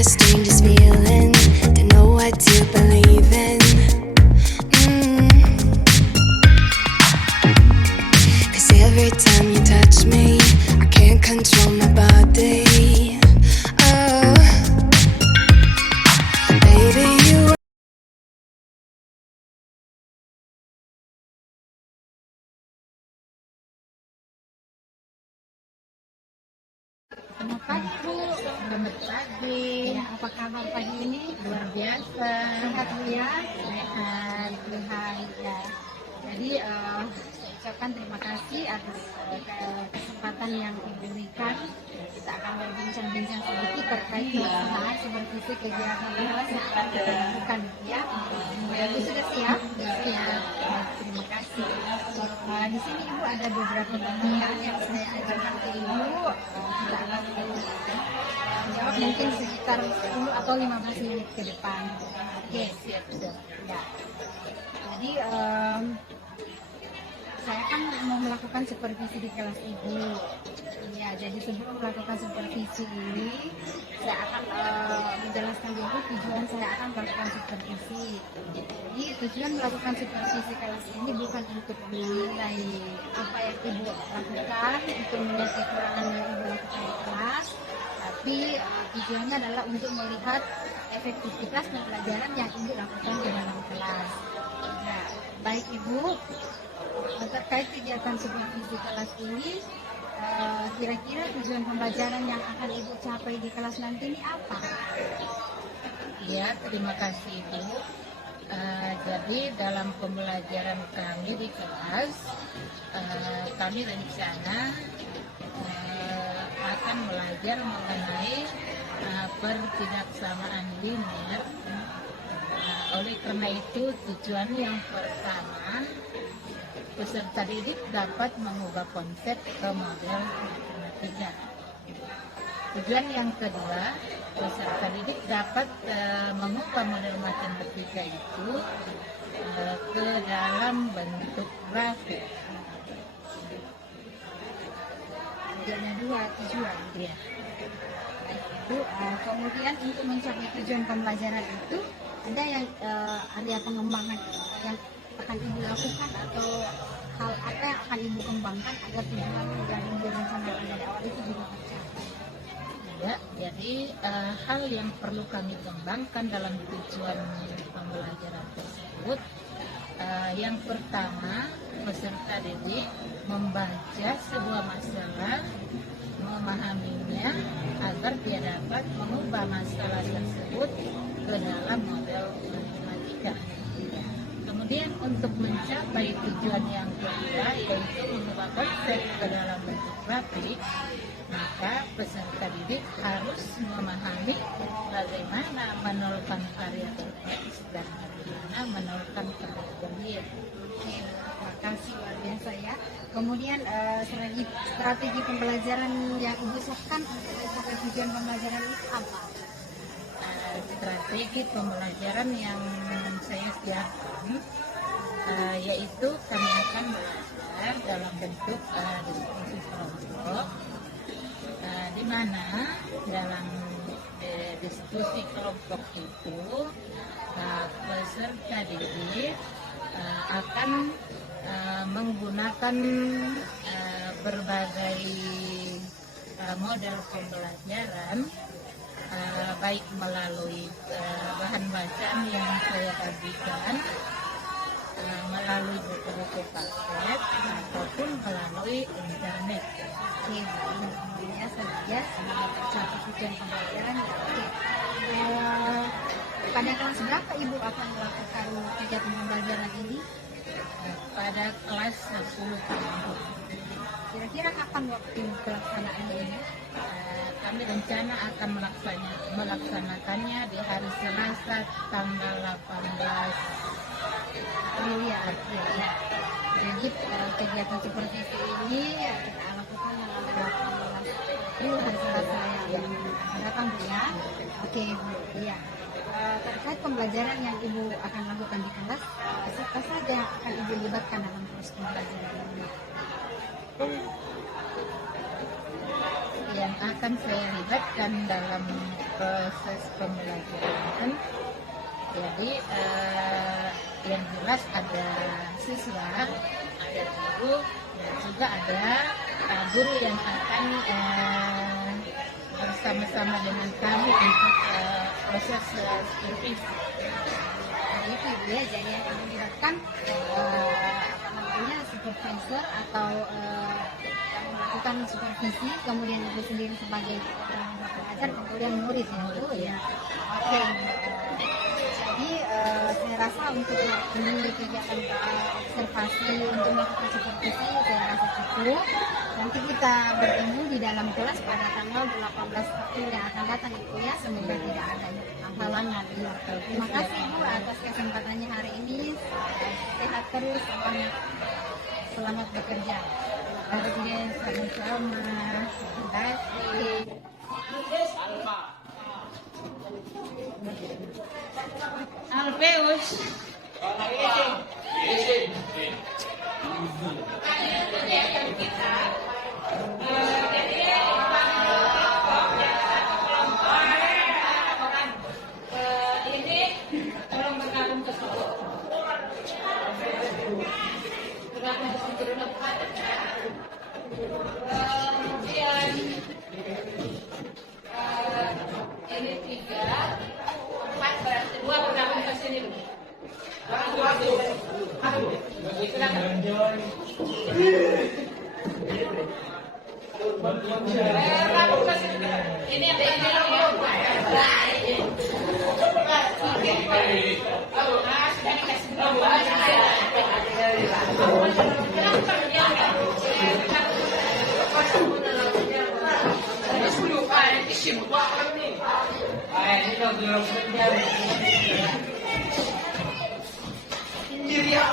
the strangest feeling to know what to believe in. Cause every time you touch me, I can't control my body. Oh, baby, you. Selamat pagi Bu. Selamat pagi. Ya, apa kabar pagi ini? Luar biasa. Sehat Bu ya? Sehat. Sehat ya. Jadi saya ucapkan terima kasih atas kesempatan yang diberikan. Kita akan berbincang-bincang sedikit terkait pelaksanaan supervisi kegiatan kelas yang akan kita lakukan ya. Ibu sudah siap? Siap. Terima kasih. Di sini Ibu ada beberapa pertanyaan yang saya ajarkan ke Ibu. Kita akan jawab mungkin sekitar 10 atau 15 menit ke depan. Oke, Siap. ya. Jadi saya kan mau melakukan supervisi di kelas Ibu. Ya, jadi sebelum melakukan supervisi ini, saya akan menjelaskan dulu tujuan saya akan melakukan supervisi. Jadi tujuan melakukan supervisi kelas ini bukan untuk menilai apa yang Ibu lakukan, untuk melihat kekurangan yang Ibu lakukan di kelas, tapi tujuannya adalah untuk melihat efektivitas pembelajaran yang Ibu lakukan di dalam kelas. Nah, baik Ibu, terkait kegiatan supervisi kelas ini, kira-kira tujuan pembelajaran yang akan Ibu capai di kelas nanti ini apa? Ya, terima kasih Ibu. Jadi dalam pembelajaran kami di kelas, kami rencana akan belajar mengenai pertidaksamaan linear. Oleh karena itu tujuan yang pertama, peserta didik dapat mengubah konsep ke model matematika. Tujuan yang kedua, peserta didik dapat mengubah model matematika itu ke dalam bentuk grafik. Ada dua tujuan. Ya. Ibu, kemudian untuk mencapai tujuan pembelajaran itu, ada yang area pengembangan yang akan Ibu lakukan atau hal apa yang akan Ibu kembangkan agar tujuan yang Ibu rencanakan dari awal itu juga tercapai? Ya, jadi hal yang perlu kami kembangkan dalam tujuan pembelajaran tersebut, yang pertama, peserta didik membaca sebuah masalah, memahaminya agar dia dapat mengubah masalah tersebut ke dalam model matematika. Kemudian untuk mencapai tujuan yang kedua, yaitu mengubah konsep ke dalam bentuk grafik, maka peserta didik harus memahami bagaimana menolkan karya berteks dan bagaimana menolkan karya berlian. Terima kasih, luar biasa ya. Kemudian strategi pembelajaran yang Ibu siapkan untuk mencapai tujuan pembelajaran itu apa? Strategi pembelajaran yang saya siapkan yaitu kami akan belajar dalam bentuk diskusi kelompok, di mana dalam diskusi kelompok itu peserta didik akan menggunakan berbagai model pembelajaran, baik melalui bahan bacaan yang saya bagikan, melalui buku-buku paket ataupun melalui internet. Ya, saja tercapai tujuan pembelajaran. Pada kelas berapa Ibu akan melakukan kegiatan pembelajaran ini? Pada kelas 10 tahun. Kira-kira kapan waktu pelaksanaannya ini? Kami rencana akan melaksanakannya di hari Selasa tanggal 18 ya. Jadi kegiatan seperti ini kita lakukan tanggal 18 hari Selasa yang akan datang Bu ya. Oke Bu, iya. Terkait pembelajaran yang Ibu akan lakukan di kelas, siapa saja yang akan Ibu libatkan dalam proses pembelajaran ini? yang akan saya libatkan dalam proses pembelajaran. Jadi yang jelas ada siswa, ada guru, dan juga ada guru yang akan bersama-sama dengan kami untuk proses supervisi. Jadi itu Ibu ya, jadi yang kami libatkan namanya supervisor atau yang melakukan supervisi, kemudian Ibu sendiri sebagai pengajar, kemudian murid ya Bu ya. Oke. Jadi saya rasa untuk menunggu kegiatan observasi untuk melakukan supervisi saya rasa cukup. Nanti kita bertemu di dalam kelas pada tanggal 18 April yang akan datang Ibu ya. Semoga tidak ada halangan. Terima kasih Ibu atas kesempatannya hari ini. Sehat terus, selamat bekerja. Oke, sama-sama. Terima kasih. Alfeus. Ini 3, 4 berarti 2 bergabung ke sini. Bergabung ke sini. Ini ada ini ya.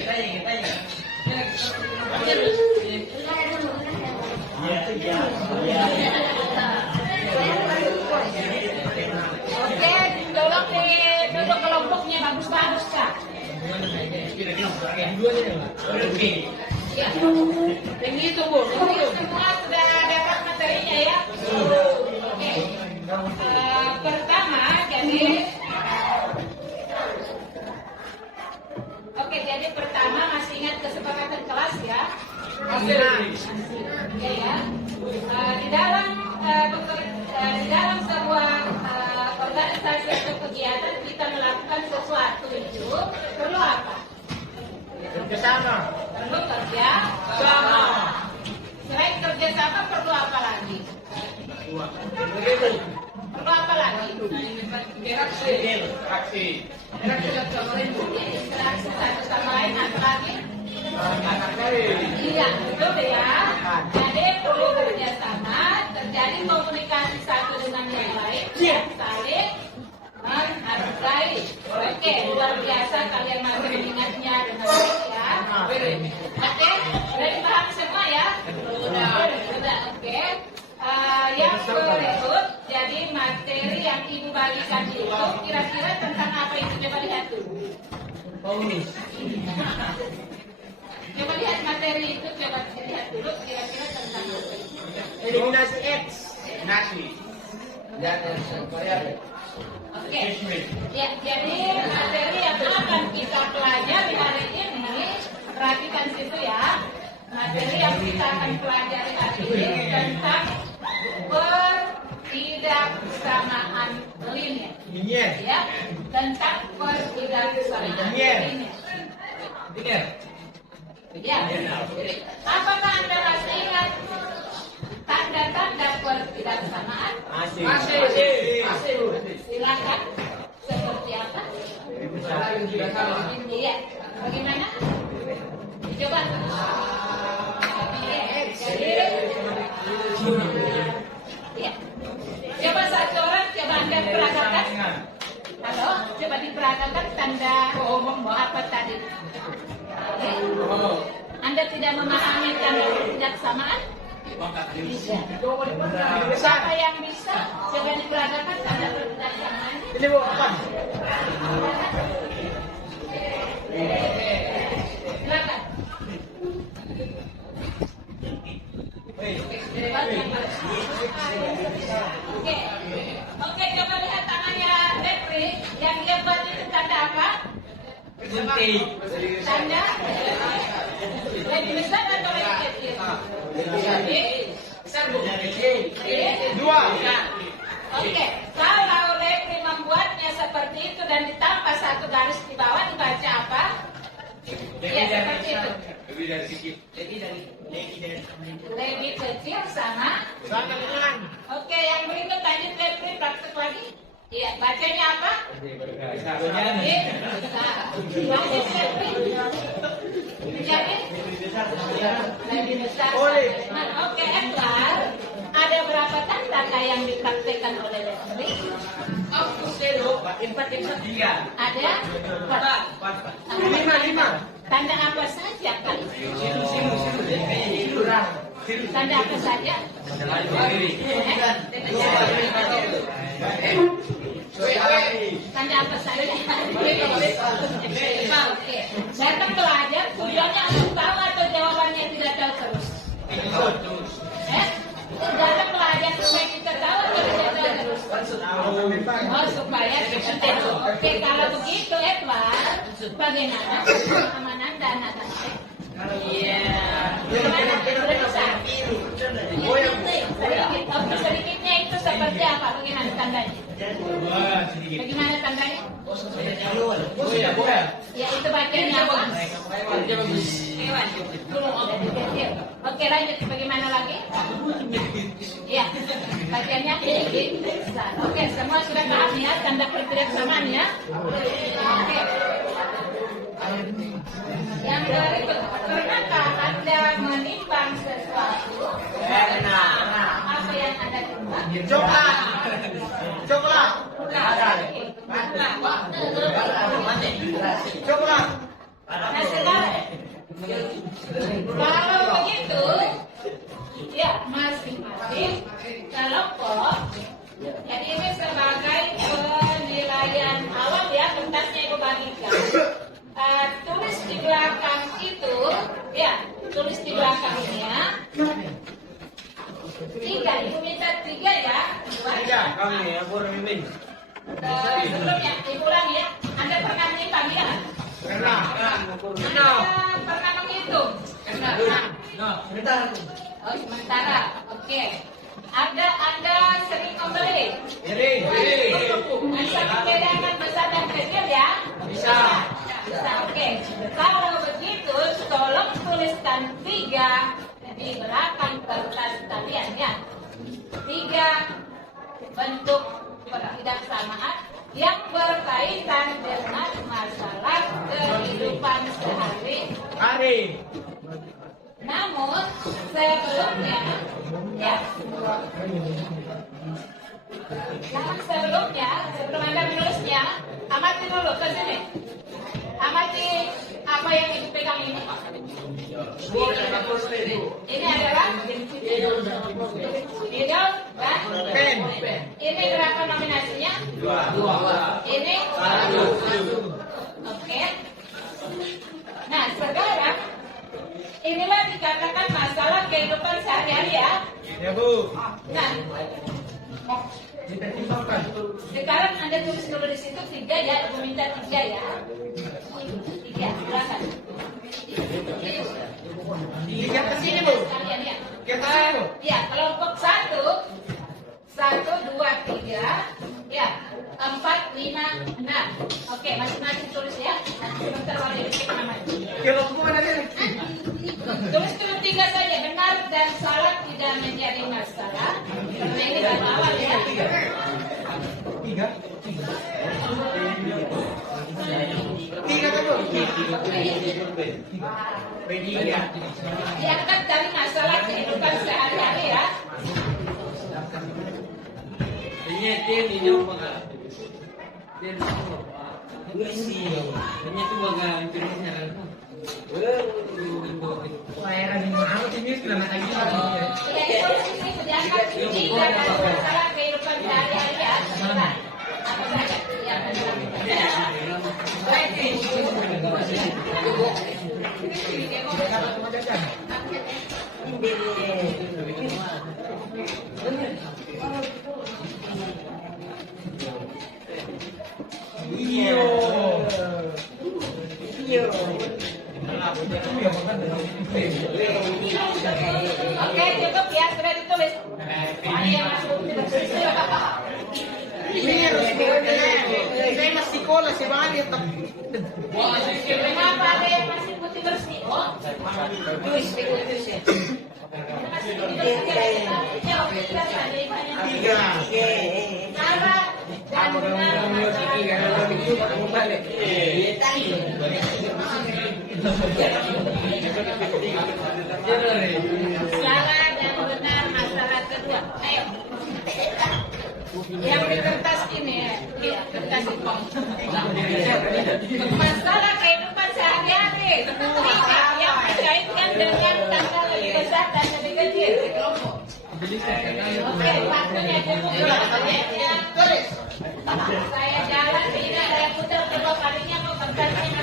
Sudah dikasih Oke, tolong duduk kelompoknya bagus-bagus Kak. Ya, yang itu Bu. Semua sudah dapat materinya ya. Oke. Pertama, jadi pertama masih ingat kesepakatan kelas ya. Oke ya. Di dalam sebuah organisasi atau kegiatan kita melakukan sesuatu itu perlu apa? Kerjasama. Perlu kerja sama. Selain kerja sama perlu apa lagi? Perlu apa lagi? Interaksi. Interaksi satu sama lain apa lagi? Iya, betul ya. Jadi perlu kerjasama, terjadi komunikasi satu dengan yang lain, saling menghargai. Oke, luar biasa kalian masih mengingatnya dengan baik ya. Oke, sudah dipaham semua ya? Sudah. Oke. Yang berikut, jadi materi yang Ibu bagikan itu kira-kira tentang apa itu? Coba lihat dulu. Coba lihat materi itu, coba lihat dulu kira-kira tentang apa itu. Eliminasi X. Nasi. Dan variabel. Oke. Ya, jadi materi yang akan kita pelajari hari ini, perhatikan situ ya. Materi yang kita akan pelajari hari ini tentang pertidaksamaan linear. Ya, tentang pertidaksamaan linear. Ya. Apakah Anda masih ingat tanda-tanda pertidaksamaan? Masih. Silakan. Seperti apa? Iya. Bagaimana? Coba. Ya. Coba satu orang, coba Anda peragakan. Halo, coba diperagakan tanda apa tadi? Anda tidak memahami tanda pertidaksamaan? Siapa yang bisa jangan diperagakan tanda tanda tangan. Ini Bu, apa? Silakan. Oke, oke, coba lihat tangannya Repri. Yang dia buat itu tanda apa? Tanda lebih besar atau lebih kecil? Besar Bu. Dua. Oke, kalau Repri membuatnya seperti itu dan ditambah satu garis di bawah dibaca apa? Ya seperti itu. Lebih kecil sama. Sama dengan. Oke, yang berikut lanjut Repri praktek lagi. Iya, bacanya apa? Besar. Lanjut Repri. Jadi lebih besar. Nah, oke, Edward. Ada berapa tanda yang dipraktekkan oleh Repri? Ada empat. Lima. Tanda apa saja kan? Tanda apa saja? Tanda apa saja? Oke. Datang belajar tujuannya untuk tahu atau jawabannya tidak tahu terus? Datang belajar supaya kita tahu atau tidak tahu terus? Oh, supaya kita tahu. Oke, kalau begitu Edward, bagaimana keamanan dana tante? Iya. Bagaimana? Sudah bisa? Sedikit. Oke, sedikitnya itu seperti apa? Bagaimana tandanya? Bagaimana tandanya? Ya, itu bacanya apa? Oke, lanjut. Bagaimana lagi? Ya, bacanya besar. Oke, semua sudah paham ya tanda kebersamaan ya. Oke. Yang berikut, pernahkah Anda menimbang sesuatu? Apa yang Anda timbang? Coklat. Nah, sekarang kalau begitu, ya masing-masing kelompok. Jadi ini sebagai penilaian awal ya, bentaknya Ibu bagikan. Tulis di belakang itu, ya, tulis di belakangnya. 3, Ibu minta 3 ya. Sebelumnya, Ibu ulangi ya. Anda pernah menimbang ya? Pernah. Anda pernah menghitung? Oh, sementara. Oke. Anda sering membeli? Bisa membedakan besar dan kecil ya? Bisa. Oke. Kalau begitu, tolong tuliskan 3 di belakang kertas kalian ya. 3 bentuk ketidaksamaan yang berkaitan dengan masalah kehidupan sehari-hari. Namun sebelumnya, ya, sebelum Anda menulisnya, amati dulu ke sini. Amati apa yang Ibu pegang ini. Ini adalah hidung dan pen. Ini berapa nominasinya? 2. Ini 1. Oke. Nah, sekarang inilah dikatakan masalah kehidupan sehari-hari ya. Ya Bu. Nah, sekarang Anda tulis dulu di situ 3 ya. Ibu minta 3 ya. 3, silakan. 3 ke sini Bu. Kalian ya. Ke sini Bu. Ya, kelompok 1, 2, 3, ya, 4, 5, 6. Oke, masing-masing tulis ya. Nanti sebentar kalau dicek namanya. Kalau semua ada nih. Tulis dulu 3 saja, benar dan salah tidak menjadi masalah. Karena ini baru awal ya. 3 kan Bu? Diangkat dari masalah kehidupan sehari-hari ya. Layaran yang mana sih ini? Selamat pagi. ini diangkat tiga masalah kehidupan sehari-hari ya. Nah, apa saja yang akan Oke, cukup ya, sudah ditulis. Ada yang masuk Saya masih sekolah, saya balik. Kenapa ada yang masih putih bersih? Oh, tulis ya. Salah dan salah dan benar masalah kedua. Ayo. Yang di kertas ini ya, kertas itu. Masalah kehidupan sehari-hari. Yang berkaitan dengan tanggal lebih besar dan lebih kecil. Oke, waktunya cukup. Tulis. Saya jalan tidak ada yang putar kedua kalinya mau kertasnya.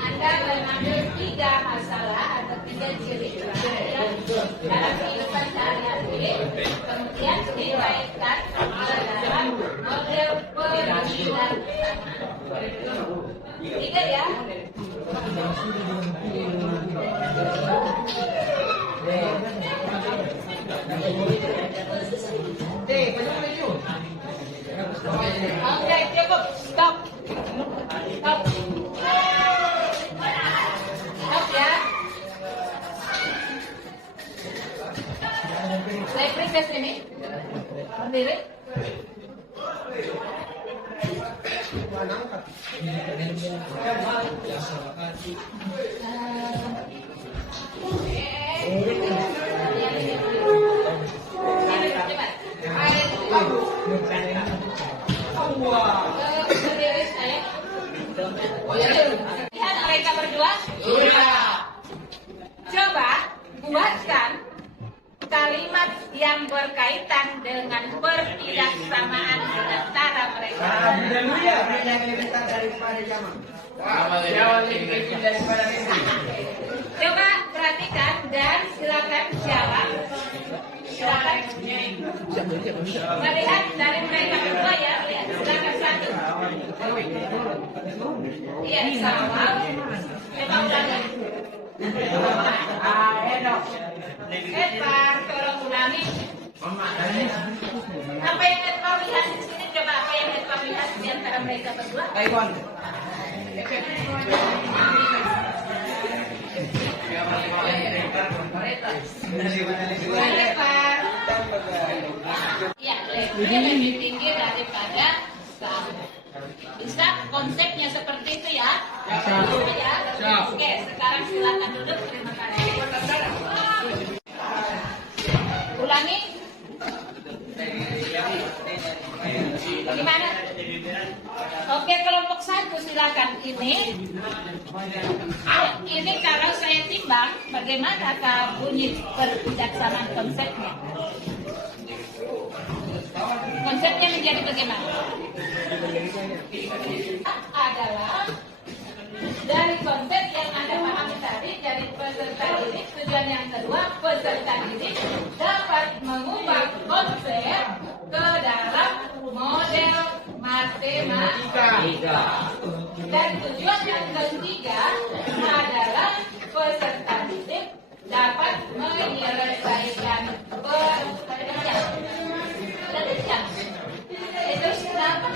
Anda mengambil 3 masalah atau 3 ciri dalam kehidupan sehari-hari, kemudian dikaitkan dalam model pemikiran. 3 ya. Oke, cukup. Stop. Stop. Stop ya. Saya periksa sini. Berdiri. Lihat mereka berdua. Coba buatkan kalimat yang berkaitan dengan pertidaksamaan di antara mereka. Coba perhatikan dan silakan jawab. Silakan melihat dari mereka berdua ya. Lihat, silakan satu. Iya, sama. Coba ulangi. Edward, tolong ulangi. Apa yang Edward lihat di sini? Coba apa yang Edward lihat di antara mereka berdua? Ya, dia lebih tinggi daripada kamu. Bisa konsepnya seperti itu ya? Ya. Oke, sekarang silakan duduk. Terima kasih. Ulangi. Gimana? Oke, kelompok 1 silakan. Ini kalau saya timbang, bagaimana bunyi pertidaksamaan konsepnya? Konsepnya menjadi bagaimana? Adalah dari konsep yang Anda pahami tadi, dari peserta didik, tujuan yang kedua, peserta didik dapat mengubah konsep ke dalam model matematika. Dan tujuan yang ketiga adalah peserta didik dapat menyelesaikan pekerjaan. Itu siapa?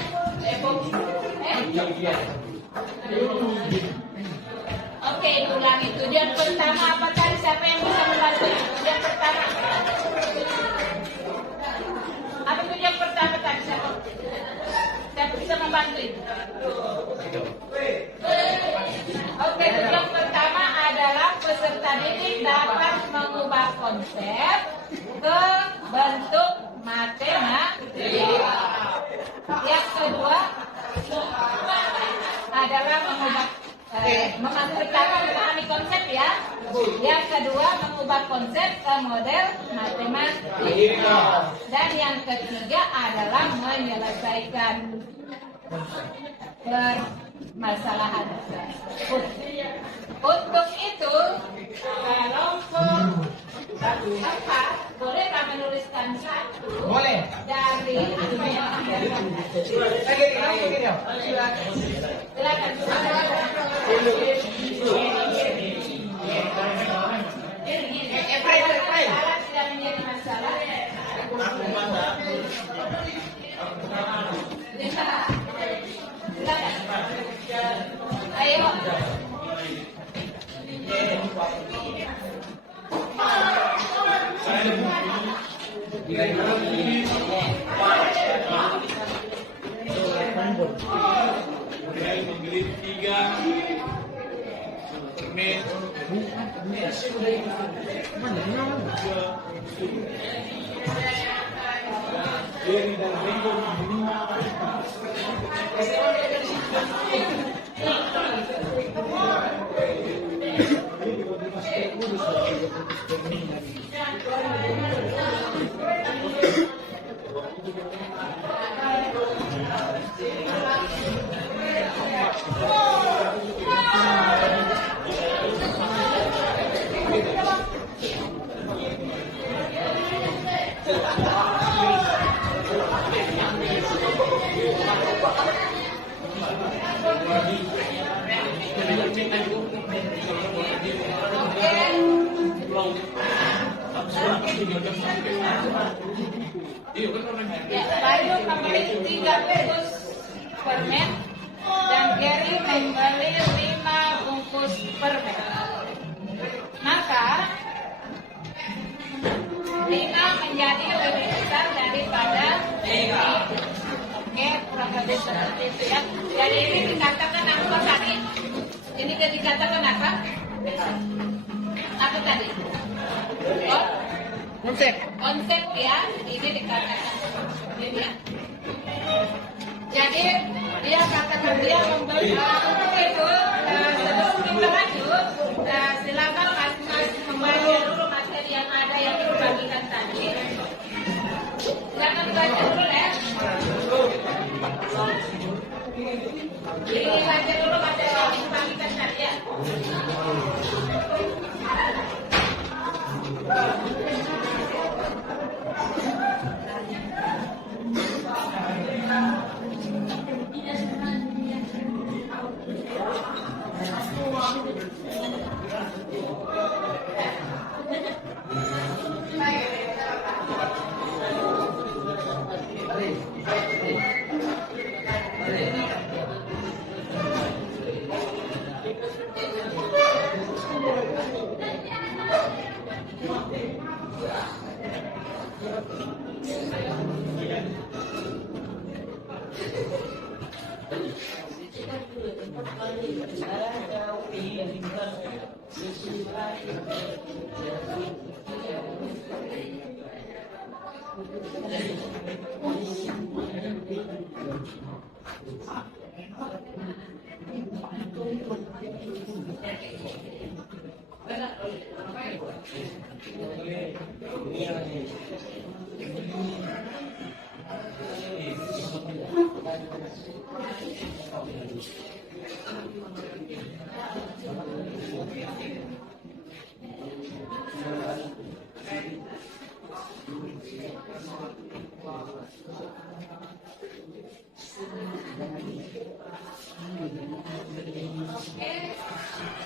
Oke, ulangi. Tujuan pertama apa tadi? Siapa yang bisa membantu? Tujuan pertama. Apa tujuan pertama tadi? Siapa bisa membantu? Oke, tujuan pertama adalah peserta didik dapat mengubah konsep ke bentuk matematika. Yang kedua adalah memahami konsep ya. Yang kedua mengubah konsep ke model matematika. Dan yang ketiga adalah menyelesaikan permasalahan tersebut. Untuk itu, kelompok boleh kami menuliskan satu Boleh. dari Lagi. silakan. Masalah tidak menjadi masalah. Silakan. Ayo. Bayu membeli 3 bungkus permen dan Gary membeli 5 bungkus permen. Maka 5 menjadi lebih besar daripada 3. Oke, kurang lebih seperti itu ya. Jadi ini dikatakan apa tadi? Ini dikatakan apa? Apa tadi? Konsep ya, ini dikatakan ini ya. Jadi dia katakan dia membeli itu sebelum kita lanjut, silakan masing-masing membaca dulu materi yang ada yang dibagikan tadi. Silakan baca dulu ya. Ini baca dulu materi yang dibagikan tadi ya.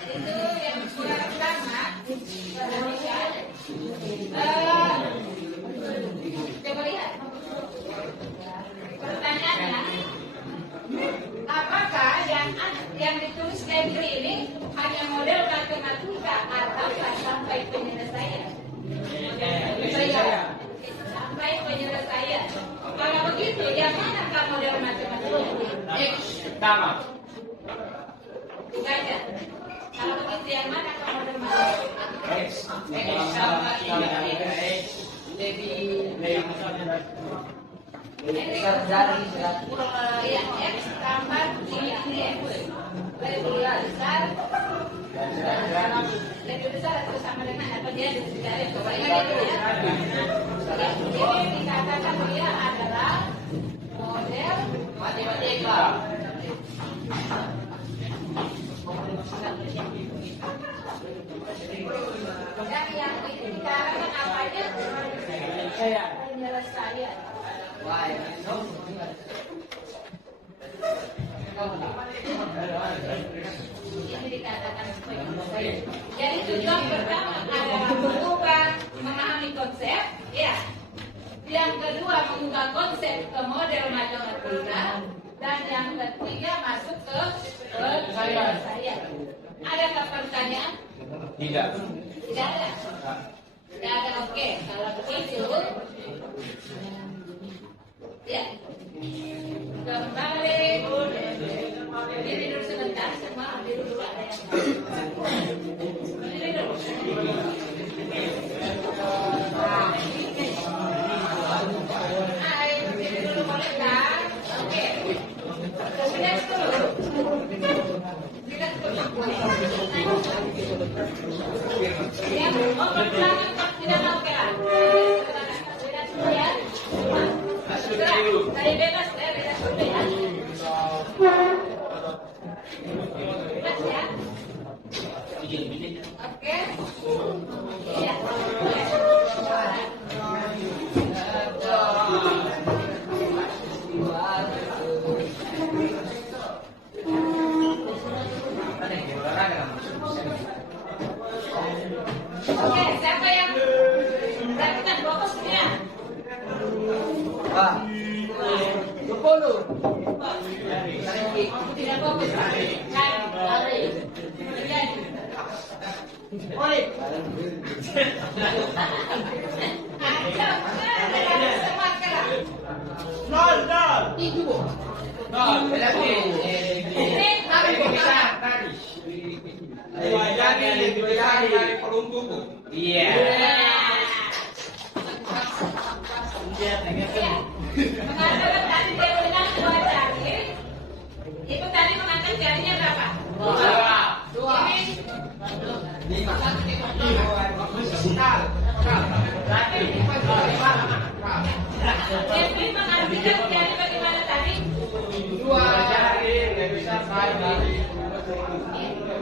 Itu yang pertama. Coba lihat. Pertanyaannya, apakah yang ditulis Febri ini hanya model matematika atau sampai penyelesaian? Sampai penyelesaian. Kalau begitu, yang manakah model matematika? Sama. Baca. Kalau begitu, yang manakah model matematika? Sama. Ya, X tambah 3X. Lebih besar. Lebih besar atau sama dengan apa dia dari pokoknya gitu ya. Ini dikatakan dia adalah model matematika. Dan yang ini dikatakan apanya? Penyelesaian. Ini dikatakan penyelesaian. Jadi tujuan pertama adalah mengubah, memahami konsep, ya. Yang kedua mengubah konsep ke model matematika, dan yang ketiga masuk ke penyelesaian. Adakah pertanyaan? Tidak. Tidak ada. Tidak ada. Oke, kalau begitu, ya. Kembali. Dia tidur sebentar, semua ambil dulu ada yang tidur. Ayo tidur dulu boleh kan? Oke. Relax dulu. Relax dulu. Ya, oh perjuangan tidak mau kelar. Relax dulu ya. Dari bebas ya, relax dulu ya. Relax ya. Oke. Iya. Oke, siapa yang lakukan fokusnya? Pak. 20. Aku tidak fokus. Lari. Terjadi. Oi. Ayo, semangat. Nol. Ibu. Nol. Ini aku Bisa tadi. Dari peruntukku. Iya. Mengatakan tadi dia menang 2 jari. Itu tadi mengangkat jarinya berapa? 2. Ini Jadi mengambil jari bagaimana tadi? 2 jari lebih besar dari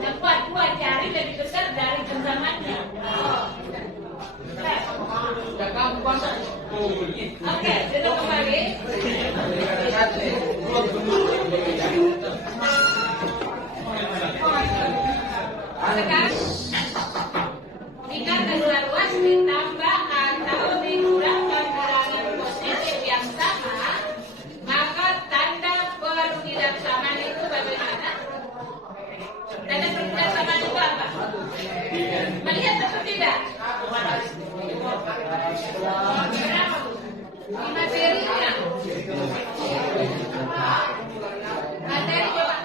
Dapat 2 jari lebih besar dari genggamannya. Oke, duduk kembali. Sekarang jika dasar luas ditambah atau dikurangkan bilangan positif yang sama, maka tanda pertidaksamaan itu bagaimana? Tanda pertidaksamaan itu apa? Melihat atau tidak? Di materinya. Materi coba.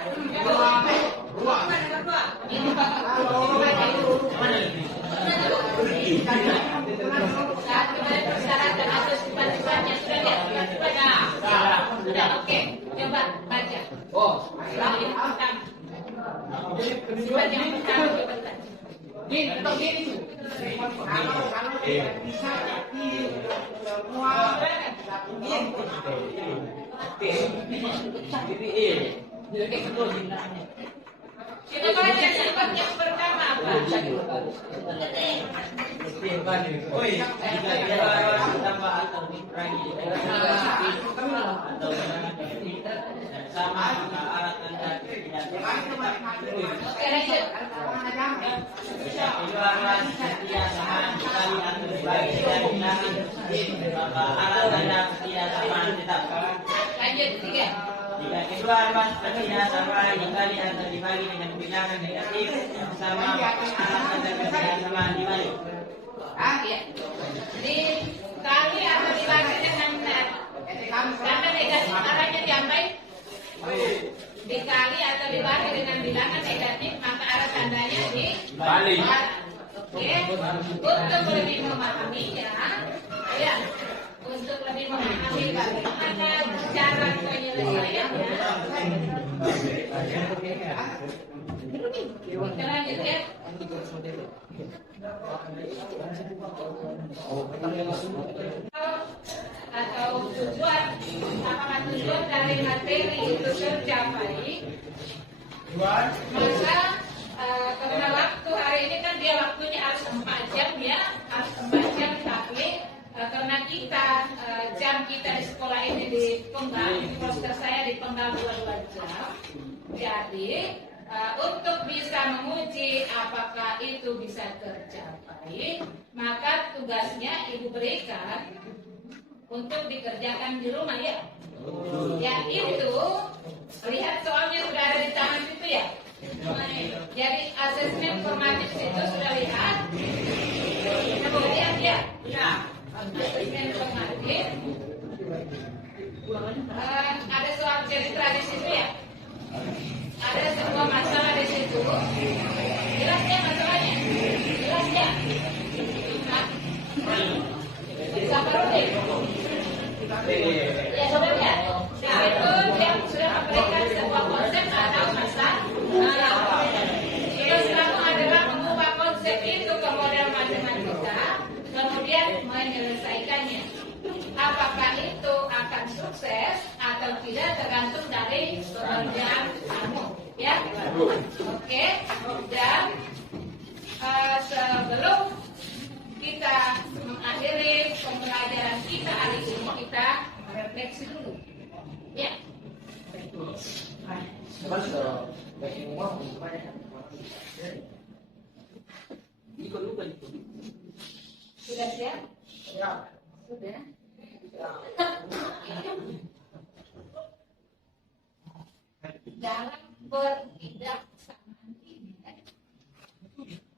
Saat kembali persyaratan atau sifat-sifatnya sudah lihat sifat-sifatnya. Sudah oke. Coba baca. Sifat yang pertama. Sifat yang pertama coba baca. Kita baca sifat yang pertama apa? Oke, lanjut. Lanjut 3. Jika kedua ruas pertiga sama dikali atau dibagi dengan bilangan negatif sama alasan dan pertiga sama dibagi. Ya. Dikali atau dibagi dengan tanda negatif arahnya diambil. Dikali atau dibagi dengan bilangan negatif maka arah tandanya dibalik. Oke. Untuk lebih memahaminya, ya cara penyelesaiannya. Kita lanjut ya. Atau tujuan, apakah tujuan dari materi itu tercapai? Maka karena waktu hari ini kan dia waktunya harus 4 jam ya, harus 4 jam, tapi karena kita jam kita di sekolah ini dipenggal, di poster saya dipenggal 22 jam, jadi untuk bisa menguji apakah itu bisa tercapai, maka tugasnya ibu berikan untuk dikerjakan di rumah ya. Yaitu lihat soalnya sudah ada di tangan itu ya. Jadi asesmen formatif itu sudah lihat. Kemudian ya, asesmen formatif. Ada soal cerita di situ ya. Ada sebuah masalah di situ. Jelas ya masalahnya? Jelas ya? Sabar dulu. Ya sudah ya. Itu yang sudah memberikan sebuah konsep atau masalah. Itu selalu adalah mengubah konsep itu ke model matematika, kemudian menyelesaikannya. Apakah itu akan sukses atau tidak tergantung dari pekerjaan kamu, ya. Oke. Dan sebelum kita mengakhiri pembelajaran kita hari ini, kita refleksi dulu, ya. Sudah siap? Sudah. Dalam berpidaksanaan ini,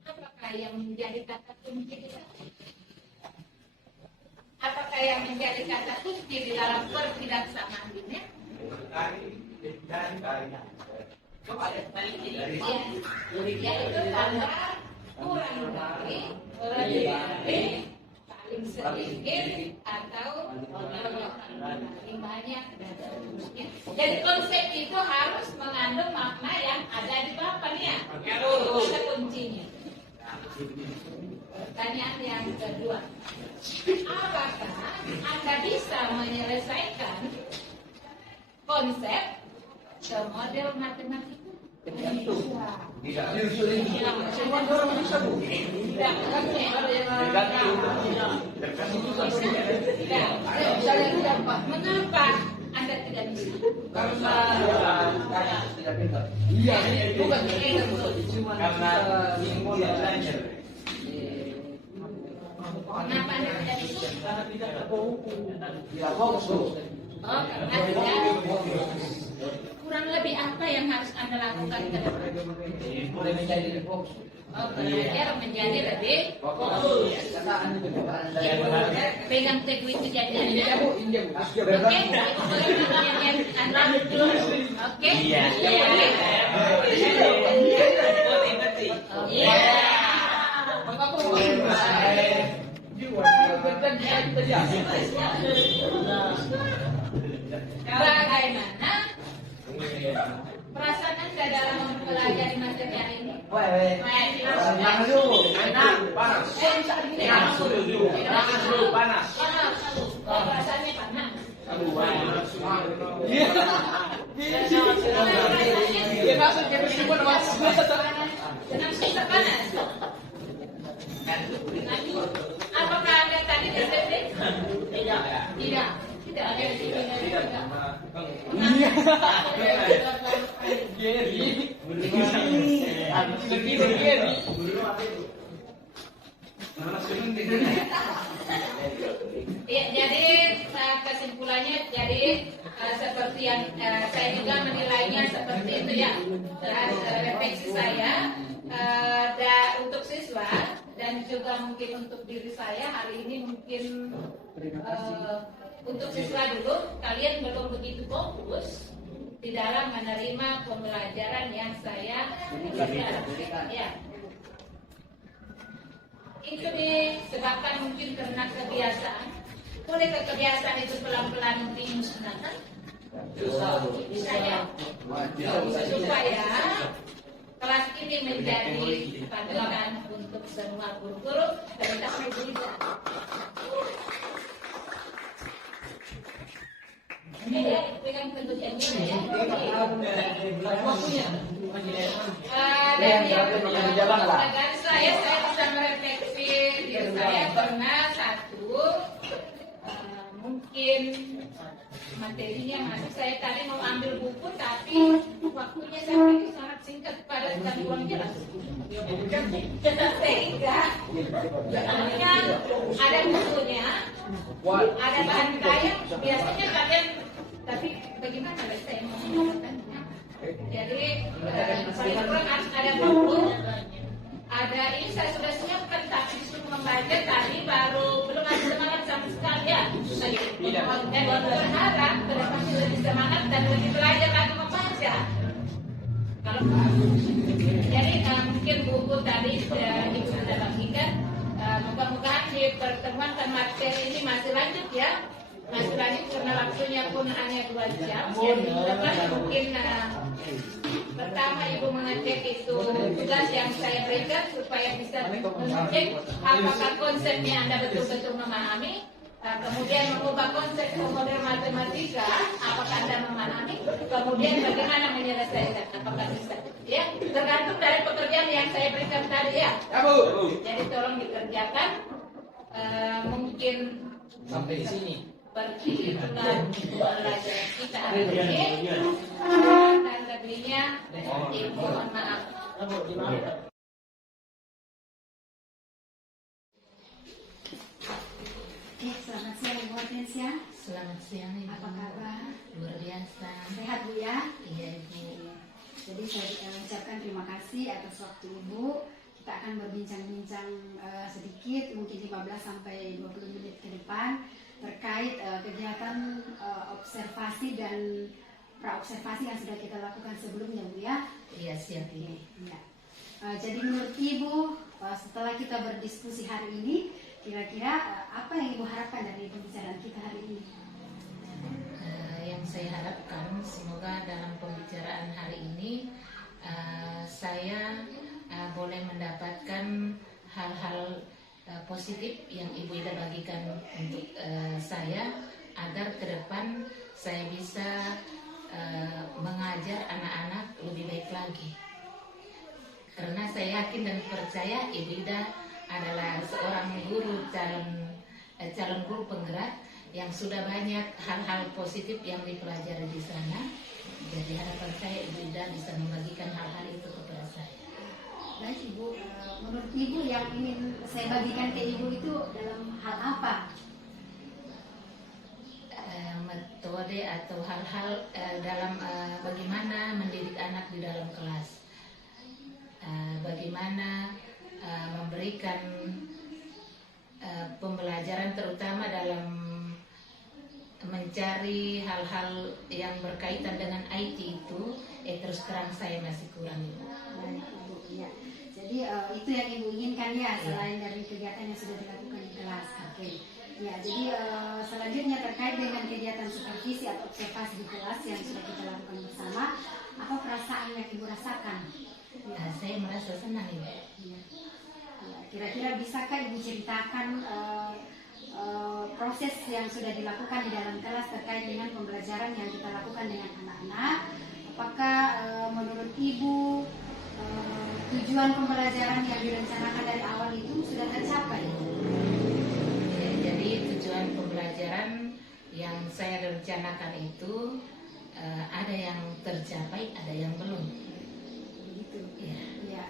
apakah yang menjadi kata kunci di sana? Apakah yang menjadi kata kunci di dalam berpidaksanaan ini? Yaitu tanda kurang dari, lebih dari, paling sedikit, atau paling banyak, dan seterusnya. Jadi konsep itu harus mengandung makna yang ada di papannya. Itu kata kuncinya. Pertanyaan yang kedua, apakah Anda bisa menyelesaikan konsep ke model matematika? Mengapa Anda tidak bisa? Karena ilmu yang belajar. Kenapa Anda tidak bisa? Karena tidak terfokus. Oh, karena tidak. Kurang lebih apa yang harus Anda lakukan ke depan? Mulai menjadi fokus. Oh, belajar menjadi lebih fokus. Pegang teguh itu janjiannya. Oke, janjian Anda. Oke. Iya. Bagaimana perasaan Anda dalam mempelajari materi hari ini? Panas. Perasaannya panas. Kenapa panas? Apakah Anda tadi depresi? Tidak. Tidak ada di sini. Ya, jadi kesimpulannya, jadi seperti yang saya juga menilainya seperti itu ya. Refleksi saya untuk siswa dan juga mungkin untuk diri saya hari ini mungkin untuk siswa dulu, kalian belum begitu fokus di dalam menerima pembelajaran yang saya berikan. Ya. Itu disebabkan mungkin karena kebiasaan. Boleh kebiasaan itu pelan-pelan dimusnahkan? Bisa ya? Supaya kelas ini menjadi paduan untuk semua guru-guru terutama ibu-ibu. Ini ya, pegang bentuknya ini ya. Dan yang kedua, saya bisa merefleksi diri saya pernah mungkin materinya masih saya tadi mau ambil buku tapi waktunya sampai sangat singkat padat dan kurang jelas sehingga ada bukunya ada bahan kayak biasanya kalian tapi bagaimana saya mau mengatakannya jadi paling kurang harus ada buku ada ini saya sudah siapkan tapi disuruh membaca tadi baru belum ada semangat sama sekali ya. Dan berharap kedepannya lebih semangat dan lebih belajar lagi membaca. Kalau jadi mungkin buku tadi sudah ibu sudah bagikan. Mudah-mudahan di pertemuan dan materi ini masih lanjut ya. Masih lanjut karena waktunya pun hanya 2 jam. Jadi lepas mungkin pertama ibu mengecek itu tugas yang saya berikan supaya bisa mengecek apakah konsepnya Anda betul-betul memahami. Kemudian mengubah konsep ke model matematika, apakah Anda memahami? Kemudian bagaimana menyelesaikan, apakah bisa? Ya, tergantung dari pekerjaan yang saya berikan tadi ya. Jadi tolong dikerjakan. Mungkin sampai di sini. Perhitungan pelajaran kita hari ini dan lebihnya mohon maaf. Selamat siang Ibu Hortensia. Selamat siang Ibu. Apa kabar? Luar biasa. Sehat Bu ya? Iya Ibu. Jadi saya ucapkan terima kasih atas waktu Ibu. Kita akan berbincang-bincang sedikit, mungkin 15 sampai 20 menit ke depan terkait kegiatan observasi dan praobservasi yang sudah kita lakukan sebelumnya Bu ya. Iya siap Ibu. Ya. Jadi menurut Ibu setelah kita berdiskusi hari ini kira-kira apa yang Ibu harapkan dari pembicaraan kita hari ini? Yang saya harapkan semoga dalam pembicaraan hari ini saya boleh mendapatkan hal-hal positif yang Ibu Ida bagikan untuk saya agar ke depan saya bisa mengajar anak-anak lebih baik lagi. Karena saya yakin dan percaya Ibu Ida adalah seorang guru calon guru penggerak yang sudah banyak hal-hal positif yang dipelajari di sana. Jadi harapan saya Ibu Ida bisa membagikan hal-hal itu kepada saya. Baik Ibu, menurut Ibu yang ingin saya bagikan ke Ibu itu dalam hal apa? Metode atau hal-hal dalam bagaimana mendidik anak di dalam kelas, bagaimana memberikan pembelajaran terutama dalam mencari hal-hal yang berkaitan dengan IT itu terus terang saya masih kurang Ibu. Baik Ibu, ya. Jadi itu yang Ibu inginkan ya selain dari kegiatan yang sudah dilakukan di kelas. Oke. Ya, jadi selanjutnya terkait dengan kegiatan supervisi atau observasi di kelas yang sudah kita lakukan bersama, apa perasaan yang Ibu rasakan? Ya. Saya merasa senang Ibu. Ya. Ya, kira-kira bisakah Ibu ceritakan proses yang sudah dilakukan di dalam kelas terkait dengan pembelajaran yang kita lakukan dengan anak-anak? Apakah menurut Ibu tujuan pembelajaran yang direncanakan dari awal itu sudah tercapai? Ya, jadi tujuan pembelajaran yang saya rencanakan itu ada yang tercapai, ada yang belum. Begitu. Ya. Ya,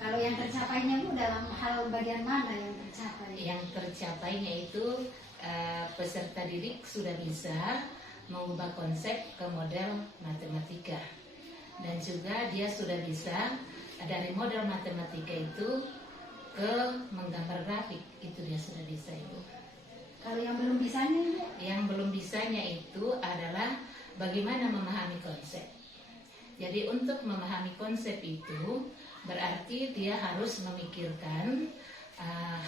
kalau yang tercapainya Bu dalam hal bagian mana yang tercapai? Yang tercapainya itu peserta didik sudah bisa mengubah konsep ke model matematika, dan juga dia sudah bisa dari model matematika itu ke menggambar grafik, itu dia sudah bisa Ibu. Kalau yang belum bisanya Ibu? Yang belum bisanya itu adalah bagaimana memahami konsep. Jadi untuk memahami konsep itu berarti dia harus memikirkan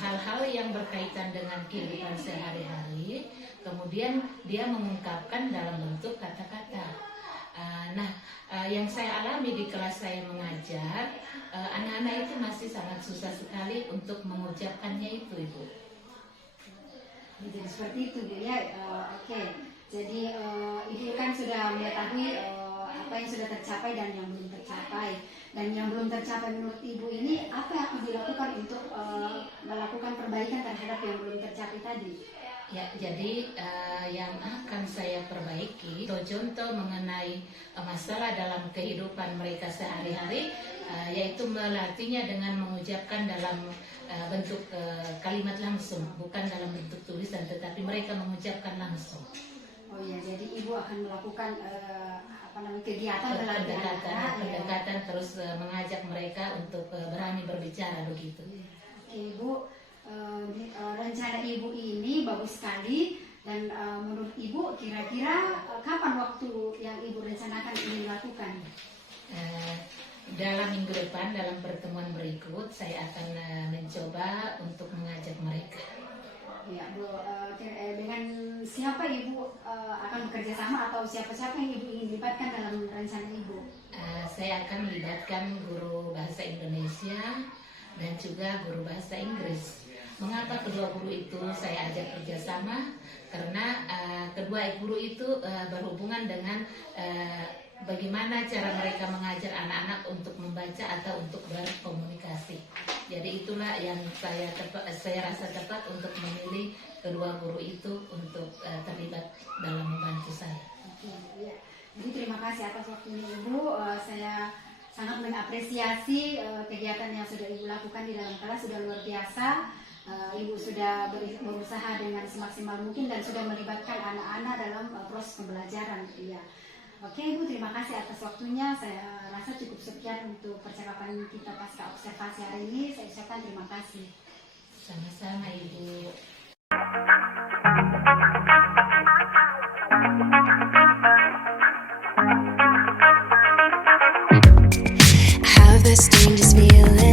hal-hal yang berkaitan dengan kehidupan sehari-hari, kemudian kemudian dia mengungkapkan dalam bentuk kata-kata. Yang saya alami di kelas saya mengajar, anak-anak itu masih sangat susah sekali untuk mengucapkannya itu, Ibu. Jadi seperti itu Bu ya. Oke. Jadi Ibu kan sudah mengetahui apa yang sudah tercapai dan yang belum tercapai. Dan yang belum tercapai menurut Ibu ini apa yang akan dilakukan untuk melakukan perbaikan terhadap yang belum tercapai tadi? Ya, jadi yang akan saya perbaiki, contoh mengenai masalah dalam kehidupan mereka sehari-hari, yaitu melatihnya dengan mengucapkan dalam bentuk kalimat langsung, bukan dalam bentuk tulisan, tetapi mereka mengucapkan langsung. Oh ya, jadi Ibu akan melakukan kegiatan pendekatan terus mengajak mereka untuk berani berbicara begitu. Oke, Ibu, rencana Ibu ini bagus sekali dan menurut Ibu kira-kira kapan waktu yang Ibu rencanakan ini dilakukan? Dalam minggu depan, dalam pertemuan berikut, saya akan mencoba untuk mengajak mereka. Ya, Bu, dengan siapa Ibu akan bekerja sama atau siapa-siapa yang Ibu ingin libatkan dalam rencana Ibu? Saya akan melibatkan guru bahasa Indonesia dan juga guru bahasa Inggris. Mengapa kedua guru itu saya ajak kerjasama? Karena kedua guru itu berhubungan dengan bagaimana cara mereka mengajar anak-anak untuk membaca atau untuk berkomunikasi. Jadi itulah yang saya rasa tepat untuk memilih kedua guru itu untuk terlibat dalam membantu saya. Oke, ya. Jadi terima kasih atas waktunya Ibu. Saya sangat mengapresiasi kegiatan yang sudah Ibu lakukan di dalam kelas, sudah luar biasa. Ibu sudah berusaha dengan semaksimal mungkin dan sudah melibatkan anak-anak dalam proses pembelajaran. Ya. Oke Ibu, terima kasih atas waktunya. Saya rasa cukup sekian untuk percakapan kita pasca observasi hari ini. Saya ucapkan terima kasih. Sama-sama Ibu. I have this dangerous feeling